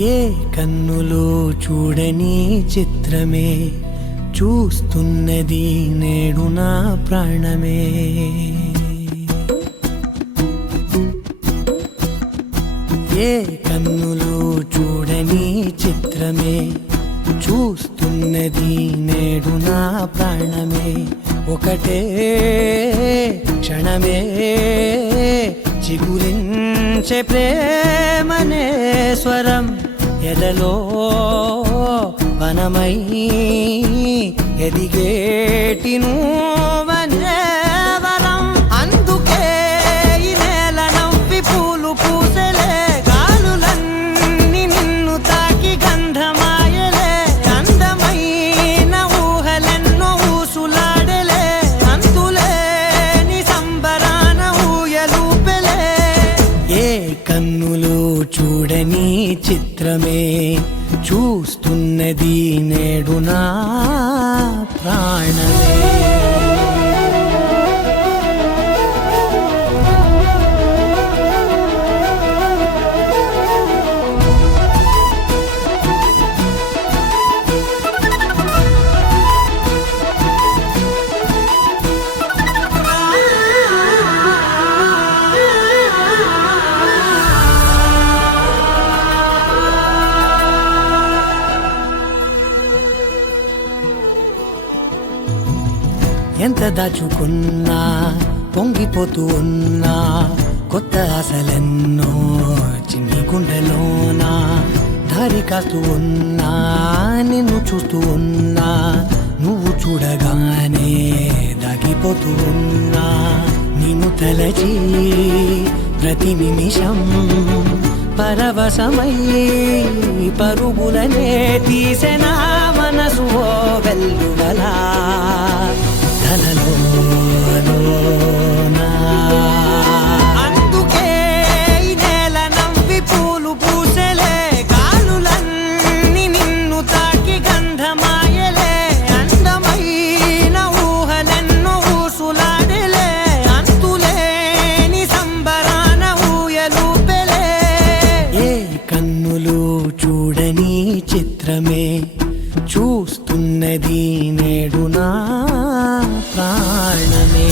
ఏ కన్నులో చూడని చిత్రమే చూస్తున్నది నేడు నా ప్రాణమే. ఏ కన్నులో చూడని చిత్రమే చూస్తున్నది నేడు నా ప్రాణమే. ఒకటే క్షణమే చిగురించే ప్రేమనే స్వరం ఎదలో వనమై ఎదిగేటి నువ్వనే వరం. అందుకే ఈ నేల నవ్వి పూలు పూసెలే, గాలులన్నీ నిన్ను తాకి గంధమాయలే. అందమైన ఊహలెన్నో ఊసులాడలే, అంతులేని సంబరాన ఊయలూపెలే. ఏ కన్నులో చూడని చిత్రమే చూస్తున్నది నేడు నా ప్రాణమే. ఎంత దాచుకున్నా పొంగిపోతూ ఉన్నా, కొత్త ఆశలెన్నో చిన్ని గుండెలోనా. దారి కాస్తూ ఉన్నా, నిన్ను చూస్తూ ఉన్నా, నువ్వు చూడగానే దాగిపోతూ ఉన్నా. నిన్ను తలచి ప్రతి నిమిషం పరవశమై పరుగులనే తీసెనా మనసు ఓ వెల్లువలా. అందుకే ఈ నేల నవ్వి పూలు పూసెలే, గాలులన్నీ నిన్ను తాకి గంధమాయలే. అందమైన ఊహలెన్నో ఊసులాడలే, అంతులేని సంబరాన ఊయలూపెలే. ఏ కన్నులు చూడని చిత్రమే చూస్తున్నది నేడు నా ప్రాణమే.